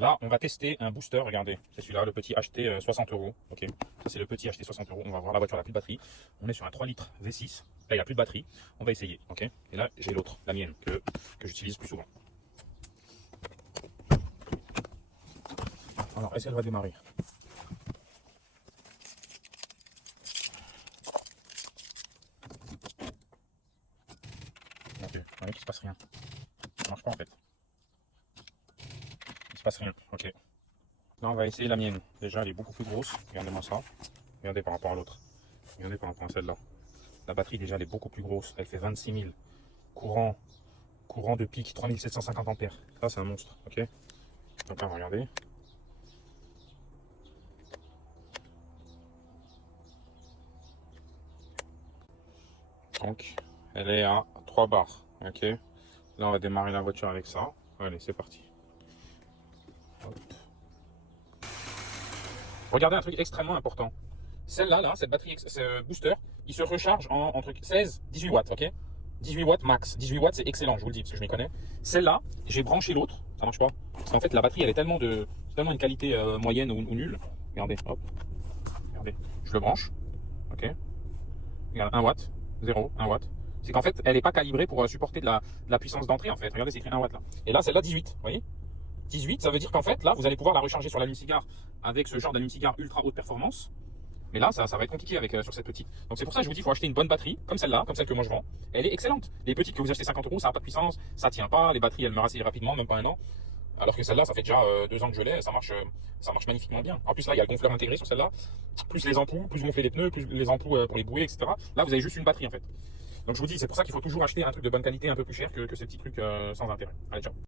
Là, on va tester un booster, regardez. C'est celui-là, le petit acheté 60 €. Ok, ça c'est le petit acheté 60 €. On va voir la voiture, elle n'a plus de batterie. On est sur un 3 litres V6. Là, il n'y a plus de batterie. On va essayer, ok. Et là, j'ai l'autre, la mienne, que j'utilise plus souvent. Alors, est-ce qu'elle va démarrer? Ok, vous voyez qu'il se passe rien. Ça marche pas en fait. Il se passe rien, ok. Là, on va essayer la mienne. Déjà, elle est beaucoup plus grosse. Regardez-moi ça. Regardez par rapport à l'autre. Regardez par rapport à celle-là. La batterie, déjà, elle est beaucoup plus grosse. Elle fait 26 000. Courant de pic, 3750 ampères. Ça, c'est un monstre, ok. Donc là, on va regarder. Donc, elle est à 3 bars, ok. Là, on va démarrer la voiture avec ça. Allez, c'est parti. Hop. Regardez un truc extrêmement important. Celle-là, là, cette batterie, ce booster, il se recharge en entre 16 18 watts, ok. 18 watts max. 18 watts, c'est excellent, je vous le dis, parce que je m'y connais. Celle-là, j'ai branché l'autre, ça marche pas. Parce qu'en fait, la batterie, elle est tellement une qualité moyenne ou nulle. Regardez, hop. Regardez, je le branche, ok. Regarde, 1 watt, 0, 1 watt. C'est qu'en fait, elle n'est pas calibrée pour supporter de la puissance d'entrée, en fait. Regardez, c'est écrit 1 watt, là. Et là, celle-là, 18, vous voyez. 18, ça veut dire qu'en fait, là, vous allez pouvoir la recharger sur l'allume-cigare avec ce genre d'allume-cigare ultra haute performance. Mais là, ça va être compliqué avec sur cette petite. Donc c'est pour ça que je vous dis, il faut acheter une bonne batterie, comme celle-là, comme celle que moi je vends. Elle est excellente. Les petites que vous achetez 50 €, ça n'a pas de puissance, ça tient pas. Les batteries, elles meurent assez rapidement, même pas un an. Alors que celle-là, ça fait déjà 2 ans que je l'ai, ça marche magnifiquement bien. En plus là, il y a le gonfleur intégré sur celle-là, plus les ampoules, plus vous gonflez les pneus, plus les ampoules pour les bouées, etc. Là, vous avez juste une batterie en fait. Donc je vous dis, c'est pour ça qu'il faut toujours acheter un truc de bonne qualité un peu plus cher que ces petits trucs sans intérêt. Allez, ciao.